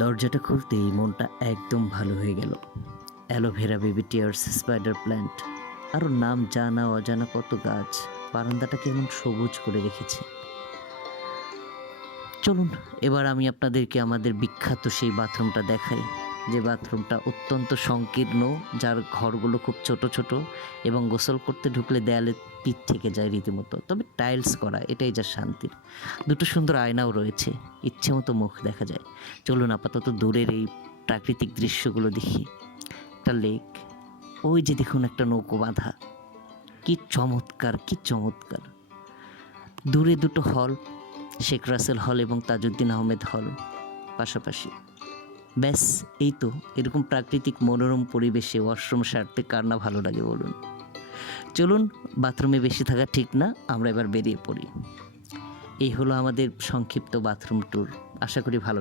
দরজাটা খুলতেই মনটা একদম ভালো হয়ে গেল। Aloe vera, baby tears, spider plant, আরও নাম জানা অজানা কত গাছ বারান্দাটা কেমন সবুজ করে রেখেছে। চলুন এবার আমি আপনাদেরকে আমাদের বিখ্যাত সেই বাথরুমটা দেখাই, যে বাথরুমটা অত্যন্ত সংকীর্ণ, যার ঘরগুলো খুব ছোট ছোট এবং গোসল করতে ঢুকলে দেয়ালে পিঠ থেকে যায় রীতিমতো, তবে টাইলস করা, এটাই যা শান্তির। দুটো সুন্দর আয়নাও রয়েছে, ইচ্ছে মতো মুখ দেখা যায়। চলুন আপাতত দূরের এই প্রাকৃতিক দৃশ্যগুলো দেখি। একটা লেক, ওই যে দেখুন একটা নৌকো বাঁধা, কি চমৎকার, কি চমৎকার। দূরে দুটো হল, শেখ রাসেল হল এবং তাজউদ্দিন আহমেদ হল পাশাপাশি। ব্যাস এই তো, এরকম প্রাকৃতিক মনোরম পরিবেশে ওয়াশরুম সারতে কার না ভালো লাগে বলুন। চলুন, বাথরুমে বেশি থাকা ঠিক না, আমরা এবার বেরিয়ে পড়ি। এই হলো আমাদের সংক্ষিপ্ত বাথরুম ট্যুর। আশা করি ভালো